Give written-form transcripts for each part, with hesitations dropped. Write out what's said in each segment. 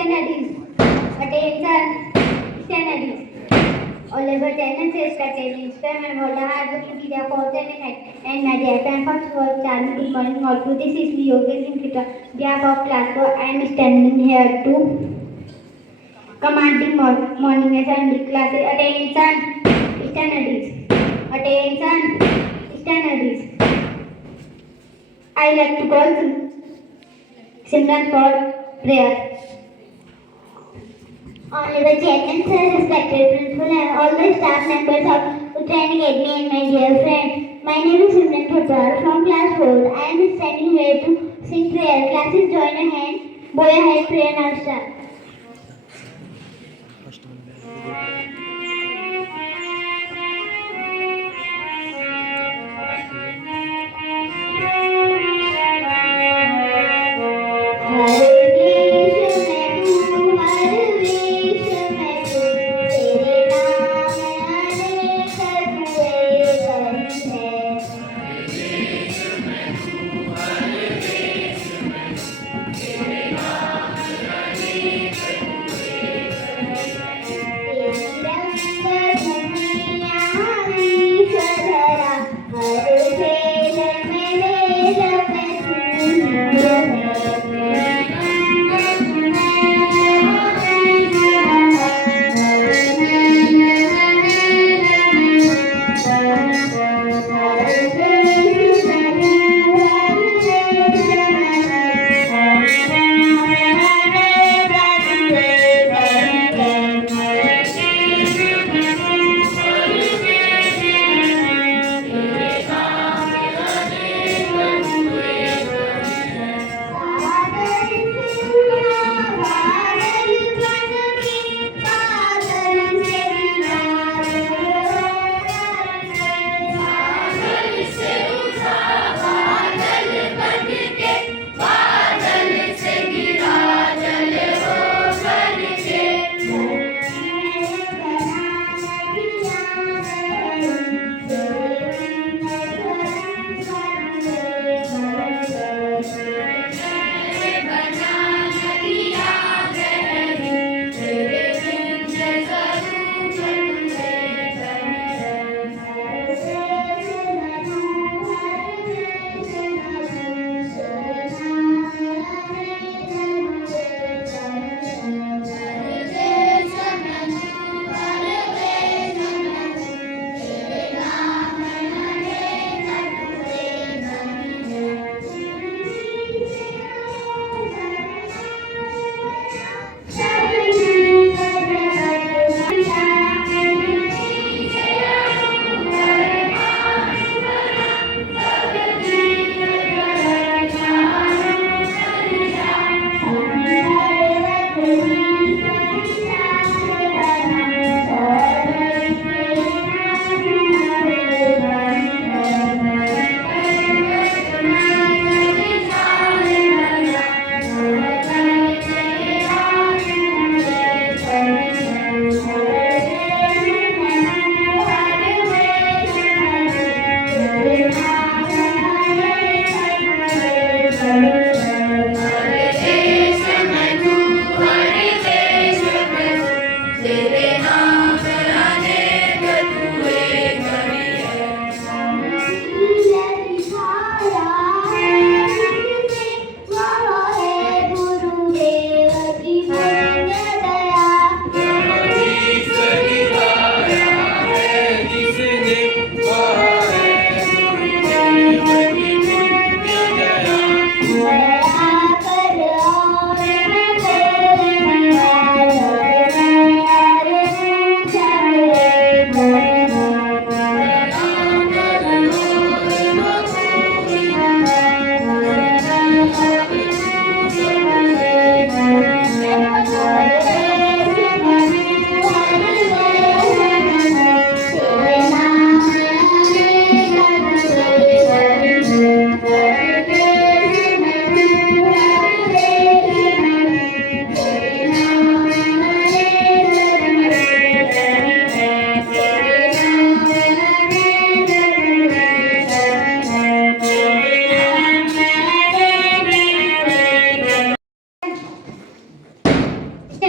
studies. Attention, studies. Oliver Dennis is studying STEM and what I have to be there for 10 minutes. And Nadia, thanks for Charlie. Good morning, all to this is me, Yogesh Inkita. Dear of class, so I am standing here to commanding morning assembly classes. Attention, studies. Attention, studies. I like to call Simran for prayer. Honorable Chairman, sir, respected principal, and all the staff members of Uttarayan Academy and my dear friend. My name is Simran Thotwar from class 4. I am standing here to sing prayer. Classes join a hand. Boy ahead, prayer now start.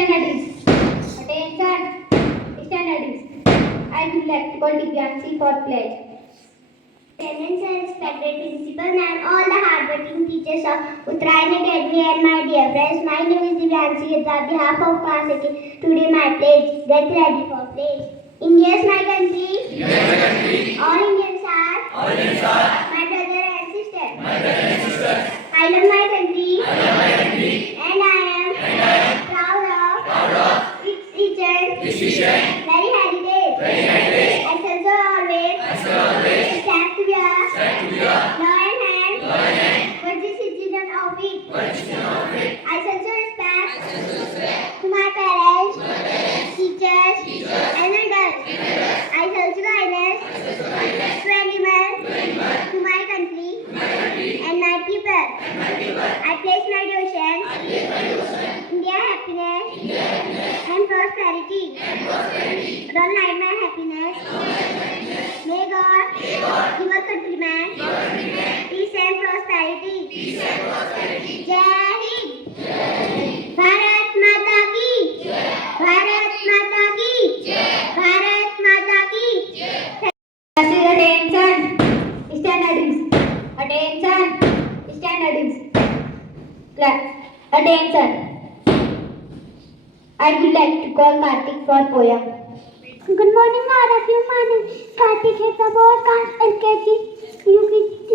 Studies. Attention. Studies. I would like to call Divyanshi for pledge. Parents and respected principal and all the hardworking teachers of Uttarayan Academy and my dear friends. My name is Divyanshi. On behalf of class 18, today my pledge. Get ready for pledge. India is my country. All Indians are. My brother and sister. I love my country. And I am proud of its teachers. Very heritage. I shall so always stand to bear law and hand. But the citizen of it. I shall so respect to my parents, teachers, and adults. I shall show kindness to animals, to my country, and my people. I place my devotion, India happiness, and prosperity. Don't hide my happiness. May God give our countrymen peace and prosperity. Jai Hind. Bharat Mata Ki. Bharat Mata Ki. Bharat Mata Ki. Attention. Studies. Attention. Studies. Attention. I would like to call Karthik for poem. Good morning, all of you. My name is Karthik Hetabor, class LKG, UKG.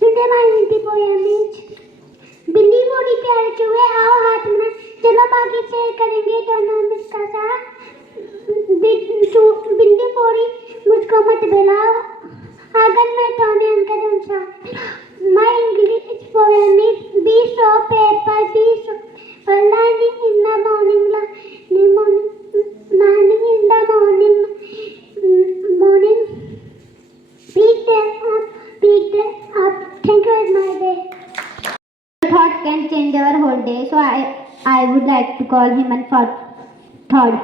Today my Hindi poem is बिल्ली मोड़ी प्यार चुए आओ हाथ में चलो बाकी share करेंगे दोनों मिलकर साथ बिल्ली मोड़ी मुझको मत बुलाओ अगर मैं तुम्हें अंकर सा My English poem is piece of paper, piece of lining in the morning, lining in the morning. Pick them up. Thank you very much. Thought can change our whole day, so I would like to call him and for thought.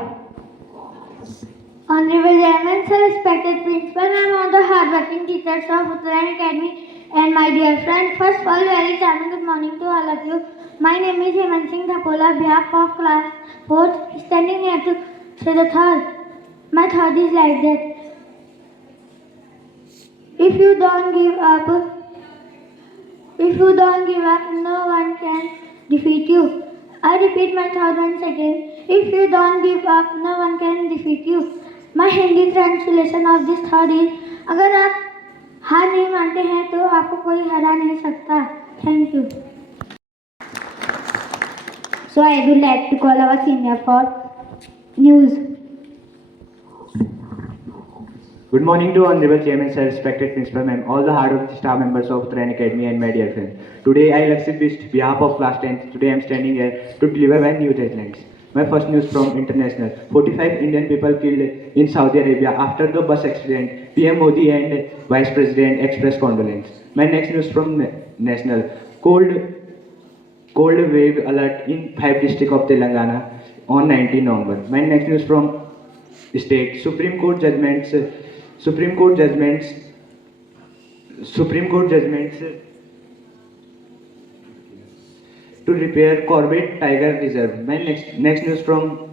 Honorable Chairman, sir, respected principal, and all the hardworking teachers of Uttarayan Academy and my dear friends. First of all, very charming good morning to all of you. My name is Hemant Singh Dhapola, on behalf of class 4th, standing here to say the thought. My thought is like that. If you don't give up, no one can defeat you. I repeat my thought once again. If you don't give up, no one can defeat you. My Hindi translation of this thought is, अगर आप हार नहीं मानते हैं तो आपको कोई हरा नहीं सकता. Thank you. So I would like to call our senior for news. Good morning to Honorable Chairman, sir, respected principal, ma'am, all the hardworking staff members of Uttarayan Academy and my dear friends. Today I, Lakshit Bist, behalf of class 10th, today I am standing here to deliver my news headlines. My first news from international. 45 Indian people killed in Saudi Arabia after the bus accident. PM Modi and Vice President express condolence. My next news from national. Cold wave alert in 5 districts of Telangana on 19 November. My next news from state. Supreme Court judgments to repair Corbett Tiger Reserve. My next news from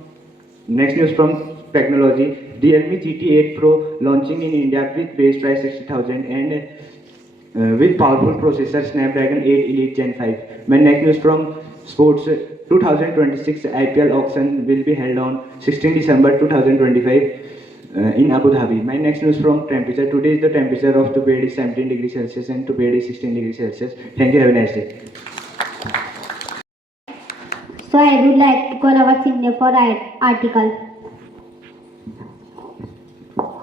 technology. Realme GT8 Pro launching in India with base price 60,000 and with powerful processor Snapdragon 8 Elite Gen 5. My next news from sports. 2026 IPL auction will be held on 16 December 2025. In Abu Dhabi. My next news from temperature. Today is the temperature of Tuped is 17 degrees Celsius and Tuped is 16 degrees Celsius. Thank you. Have a nice day. So I would like to call our senior for article.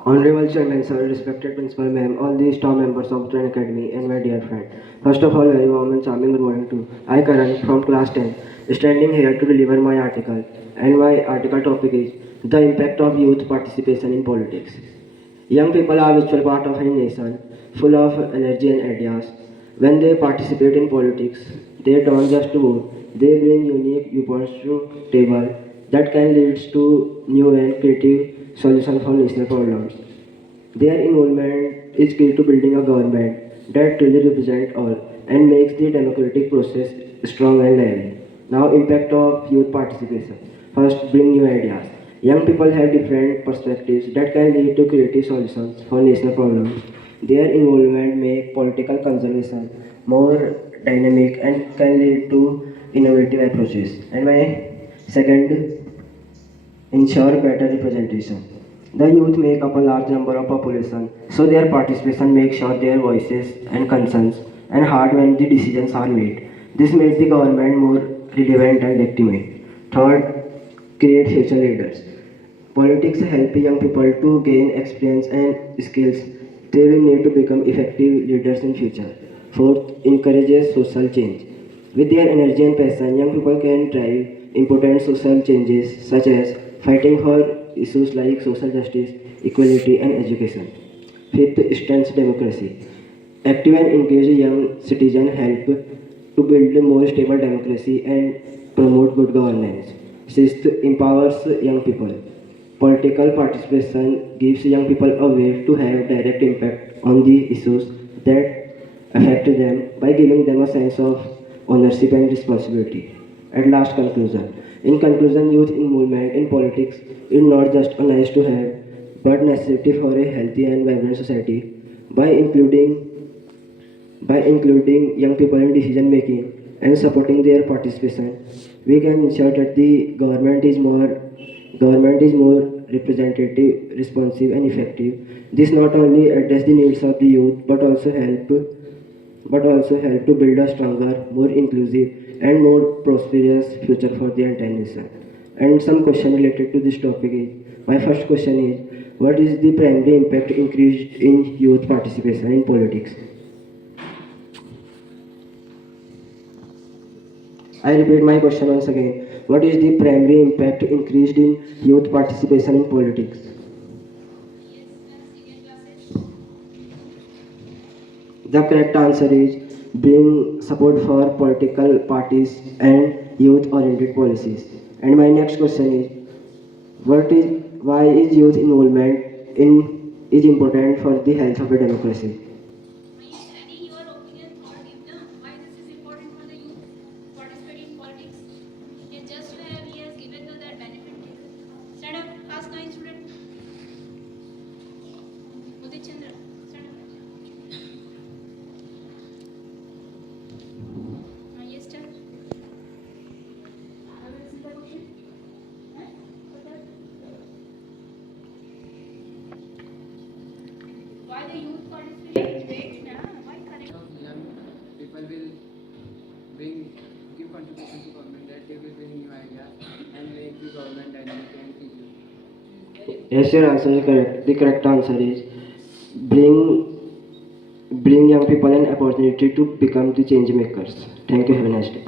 Honorable Chairman, sir, respected principal, ma'am, all the staff members of Uttarayan Academy and my dear friend. First of all, very warm and charming good morning to I, Karan, from class 10, standing here to deliver my article. And my article topic is the impact of youth participation in politics. Young people are virtual part of any nation, full of energy and ideas. When they participate in politics, they don't just vote, they bring unique viewpoints to table that can lead to new and creative solutions for national problems. Their involvement is key to building a government that truly represents all and makes the democratic process strong and lively. Now, impact of youth participation. First, bring new ideas. Young people have different perspectives that can lead to creative solutions for national problems. Their involvement make political conservation more dynamic and can lead to innovative approaches. And my second, ensure better representation. The youth make up a large number of population, so their participation makes sure their voices and concerns and heard when the decisions are made. This makes the government more relevant and legitimate. Third, create future leaders. Politics help young people to gain experience and skills they will need to become effective leaders in future. Fourth, encourages social change. With their energy and passion, young people can drive important social changes such as fighting for issues like social justice, equality, and education. Fifth, strengthens democracy. Active and engaged young citizens help to build a more stable democracy and promote good governance. Sixth, empowers young people. Political participation gives young people a way to have direct impact on the issues that affect them by giving them a sense of ownership and responsibility. At last conclusion. In conclusion, youth involvement in politics is not just a nice to have, but necessity for a healthy and vibrant society. By including young people in decision making and supporting their participation, we can ensure that the government is more representative, responsive, and effective. This not only address the needs of the youth, but also help to build a stronger, more inclusive, and more prosperous future for the entire nation. And some question related to this topic is, my first question is, what is the primary impact increased in youth participation in politics? I repeat my question once again. What is the primary impact increased in youth participation in politics? The correct answer is bring support for political parties and youth-oriented policies. And my next question is, why is youth involvement in is important for the health of a democracy? Please adding your opinion or give them why this is important for the youth participating in politics. Yeah, just you have he has given the that benefit. Stand up, class 9 student. Udit Chandra, stand up. Yes, sir. Have you listened the question? Huh? What that? Why the youth participate? Wait, na? Why correct? Of young people will give contribution to government, that they will bring new ideas and make the government dynamic and easier. Yes, your answer is correct. The correct answer is bring bring young people an opportunity to become the change makers. Thank you. Have a nice day.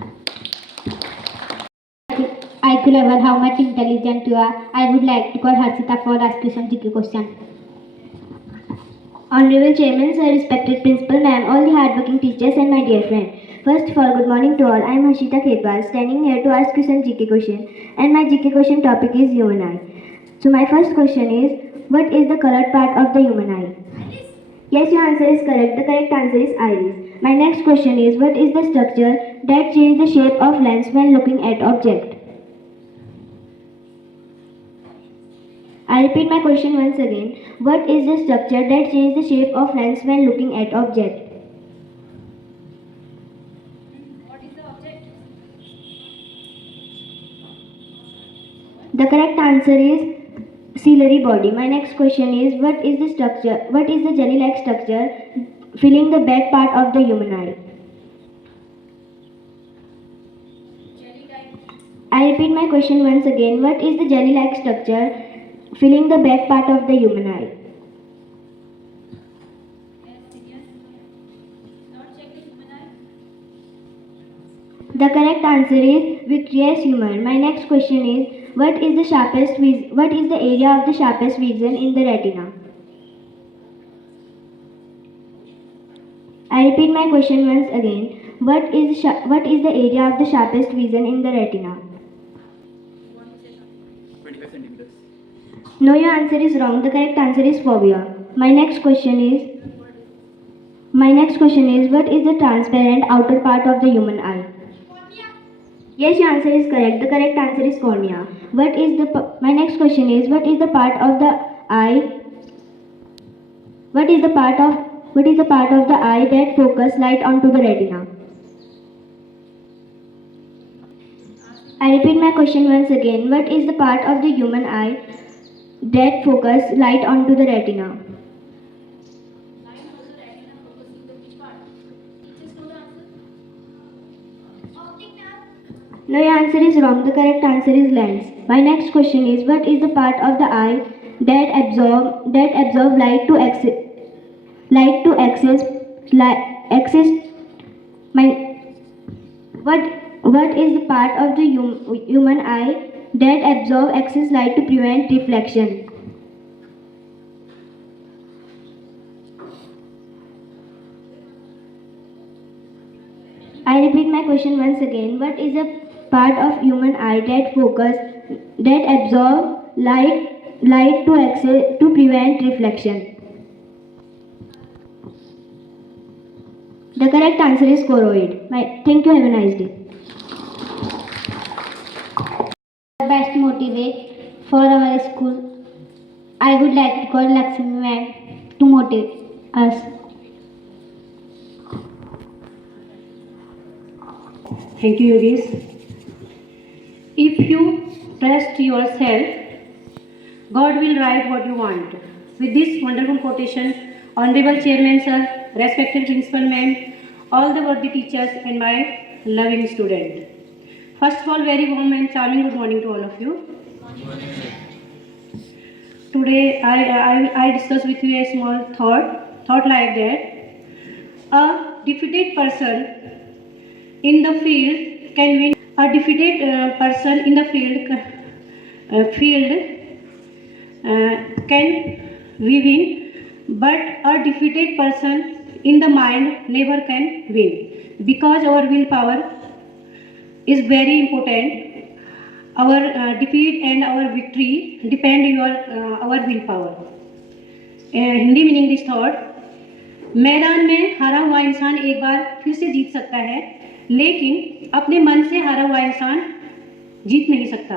I could level how much intelligent you are. I would like to call Harshita for asking some GK question. Honorable Chairman, Sir, respected Principal, Ma'am, all the hardworking teachers and my dear friend. First of all, good morning to all. I am Harshita Khetwal, standing here to ask you some GK question. And my GK question topic is human eye. So my first question is, what is the colored part of the human eye? Yes, your answer is correct. The correct answer is iris. My next question is, what is the structure that changes the shape of lens when looking at object? I repeat my question once again. What is the structure that changes the shape of lens when looking at object? What is the object? The correct answer is ciliary body. My next question is, what is the jelly-like structure filling the back part of the human eye? Jelly like. I repeat my question once again. What is the jelly-like structure filling the back part of the human eye? Yes, serious. Not check the human eye. The correct answer is vitreous humor. My next question is, what is the area of the sharpest vision in the retina? I repeat my question once again. What is the area of the sharpest vision in the retina? You want to say something? 25 centimeters. No, your answer is wrong. The correct answer is fovea. My next question is, what is the transparent outer part of the human eye? Yes, your answer is correct. The correct answer is cornea. What is my next question is, what is the part of the eye? What is the part of the eye that focus light onto the retina? I repeat my question once again. What is the part of the human eye that focus light onto the retina? Line on the retina focusing the which part? Teachers know the answer? Optic nerve. No, your answer is wrong. The correct answer is lens. My next question is, what is the part of the eye that absorb light to access my what is the part of the human eye that absorb excess light to prevent reflection? I repeat my question once again. What is a part of human eye that absorb light to prevent reflection? The correct answer is choroid. Thank you. Have a nice day. Best motivate for our school. I would like to call Lakshmi ma'am to motivate us. Thank you, Yogesh. If you trust yourself, God will write what you want. With this wonderful quotation, Honorable Chairman Sir, respected Principal Ma'am, all the worthy teachers and my loving student. First of all, very warm and charming good morning to all of you. Today, I discuss with you a small thought like that. A defeated person in the field can win. A defeated person in the field can we win, but a defeated person in the mind never can win, because our willpower is very important. Our defeat and our victory depend on our willpower. Hindi meaning this thought, मैदान में हारा हुआ इंसान एक बार फिर से जीत सकता है, लेकिन अपने मन से हारा हुआ इंसान जीत नहीं सकता।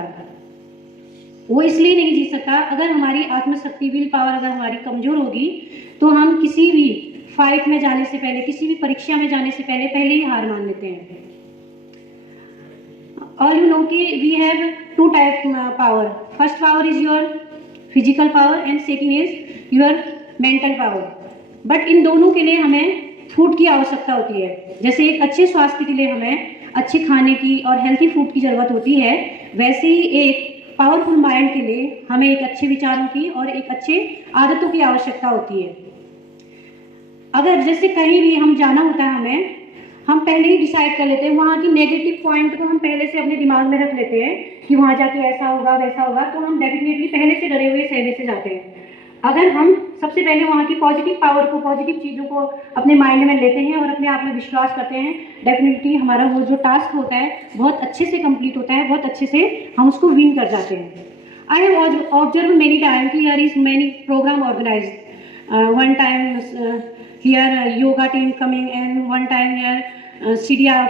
वो इसलिए नहीं जीत सकता, अगर हमारी आत्मशक्ति विल पावर अगर हमारी कमज़ोर होगी तो हम किसी भी फाइट में जाने से पहले, किसी भी परीक्षा में जाने से पहले ही हार मान लेते हैं। ऑल यू नो कि we have to type power. First power is your physical power and second is your mental power. But इन दोनों के लिए हमें फूड की आवश्यकता होती है. जैसे एक अच्छे स्वास्थ्य के लिए हमें अच्छे खाने की और हेल्थी फूड की ज़रूरत होती है, वैसे ही एक पावरफुल माइंड के लिए हमें एक अच्छे विचारों की और एक अच्छे आदतों की आवश्यकता होती है. अगर जैसे कहीं भी हम जाना होता है, हम पहले ही डिसाइड कर लेते हैं, वहाँ की नेगेटिव पॉइंट को हम पहले से अपने दिमाग में रख लेते हैं कि वहाँ जाके ऐसा होगा वैसा होगा, तो हम डेफिनेटली पहले से डरे हुए सहमे से जाते हैं. अगर हम सबसे पहले वहाँ की पॉजिटिव पावर को, पॉजिटिव चीज़ों को अपने माइंड में लेते हैं और अपने आप में विश्वास करते हैं, डेफिनेटली हमारा वो जो टास्क होता है बहुत अच्छे से कंप्लीट होता है, बहुत अच्छे से हम उसको विन कर जाते हैं. I have observe many time कि here is many program organize. One time here yoga team coming and one time here सीडिया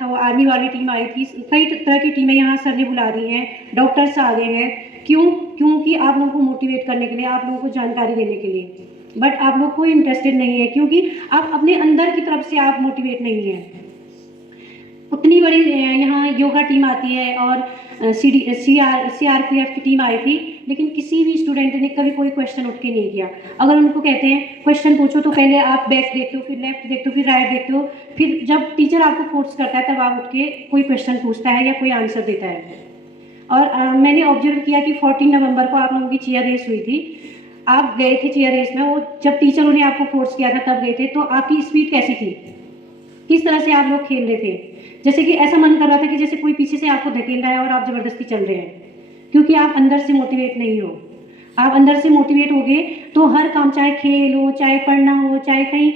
था, आर्मी वाली टीम आई थी. कई तरह की टीमें यहाँ सर ने बुला दी हैं, डॉक्टर्स आ गए हैं. क्योंकि आप लोगों को मोटिवेट करने के लिए, आप लोगों को जानकारी देने के लिए. बट आप लोग कोई इंटरेस्टेड नहीं है, क्योंकि आप अपने अंदर की तरफ से आप मोटिवेट नहीं हैं. उतनी बड़ी यहाँ योगा टीम आती है और CRPF की टीम आई थी, लेकिन किसी भी स्टूडेंट ने कभी कोई क्वेश्चन उठ के नहीं किया. अगर उनको कहते हैं क्वेश्चन पूछो, तो पहले आप बैक देखते हो, फिर लेफ्ट देखते हो, फिर राइट देखते हो, फिर जब टीचर आपको फोर्स करता है तब आप उठ के कोई क्वेश्चन पूछता है या कोई आंसर देता है. और मैंने ऑब्जर्व किया कि 14 नवंबर को आप लोगों की चेयर रेस हुई थी. आप गए थे चेयर रेस में, वो जब टीचरों ने आपको फोर्स किया था तब गए थे, तो आपकी स्पीड कैसी थी, किस तरह से आप लोग खेल रहे थे? जैसे कि ऐसा मन कर रहा था कि जैसे कोई पीछे से आपको धकेल रहा है और आप ज़बरदस्ती चल रहे हैं, क्योंकि आप अंदर से मोटिवेट नहीं हो. आप अंदर से मोटिवेट होगे तो हर काम, चाहे खेल हो, चाहे पढ़ना हो, चाहे कहीं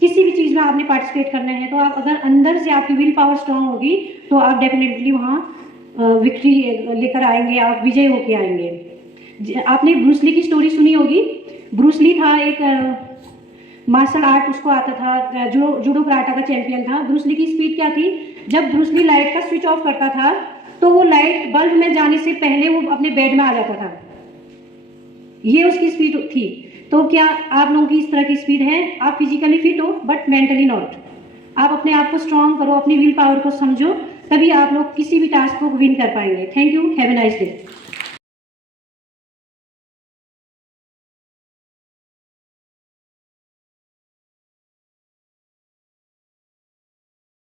किसी भी चीज़ में आपने पार्टिसिपेट करना है, तो आप अगर अंदर से आपकी विल पावर स्ट्रांग होगी तो आप डेफिनेटली वहाँ विक्ट्री लेकर आएंगे, आप विजय होके आएंगे. आपने ब्रूस ली की स्टोरी सुनी होगी. ब्रूस ली था एक मार्शल आर्ट उसको आता था, जूडो कराटा का चैंपियन था। ब्रूस ली की स्पीड क्या थी, जब ब्रूस ली लाइट का स्विच ऑफ करता था तो वो लाइट बल्ब में जाने से पहले वो अपने बेड में आ जाता था। ये उसकी स्पीड थी। तो क्या आप लोगों की इस तरह की स्पीड है? आप फिजिकली फिट हो बट मेंटली नॉट। आप अपने आप को स्ट्रांग करो, अपनी विल पावर को समझो, तभी आप लोग किसी भी टास्क को विन कर पाएंगे। Thank you, have a nice day.